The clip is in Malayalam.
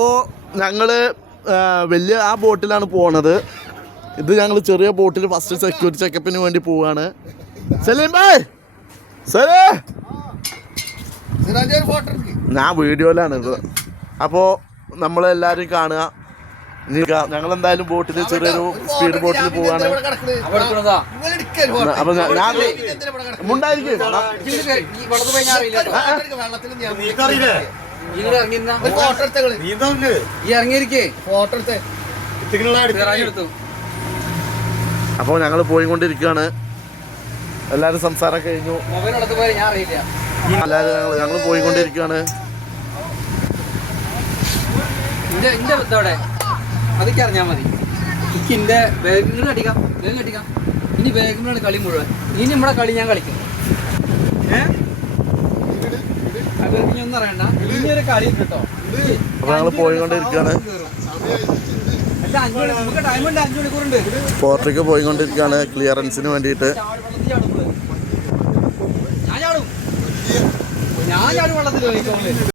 അപ്പോൾ ഞങ്ങൾ വലിയ ആ ബോട്ടിലാണ് പോണത്. ഇത് ഞങ്ങൾ ചെറിയ ബോട്ടിൽ ഫസ്റ്റ് സെക്യൂരിറ്റി ചെക്കപ്പിന് വേണ്ടി പോവാണ്. സലീം ഭായ്, ഞാൻ വീഡിയോയിലാണ് ഇത്. അപ്പോൾ നമ്മളെല്ലാവരും കാണുക. ഞങ്ങൾ എന്തായാലും ബോട്ടിൽ ചെറിയൊരു സ്പീഡ് ബോട്ടിൽ പോവാണ്. അപ്പൊ ഞാൻ മുണ്ടായിരിക്കും. അപ്പോൾ ഞങ്ങൾ പോയിക്കൊണ്ടിരിക്കുകയാണ്. എല്ലാവരും സംസാരം കഴിഞ്ഞു. എല്ലാവരും ഞങ്ങൾ പോയിക്കൊണ്ടിരിക്കുകയാണ്. അതൊക്കെ അറിഞ്ഞാൽ മതി. എനിക്ക് എൻ്റെ വേഗങ്ങൾ കടിക്കാം, വേഗം കടിക്കാം. ഇനി വേഗങ്ങളാണ് കളി മുഴുവൻ. ഇനി നമ്മുടെ കളി ഞാൻ കളിക്കും. അവർക്ക് ഒന്നും അറിയണ്ട. ഇനി ഒരു കളി കേട്ടോ. അപ്പോൾ ഞങ്ങൾ പോയിക്കൊണ്ടിരിക്കുകയാണ്. നമുക്ക് ടൈമുണ്ട്, 5 മണിക്കൂറുണ്ട്. പോർട്ടേക്ക് പോയിക്കൊണ്ടിരിക്കുകയാണ് ക്ലിയറൻസിന് വേണ്ടിയിട്ട്. ഞാൻ ചാടും വെള്ളത്തിൽ.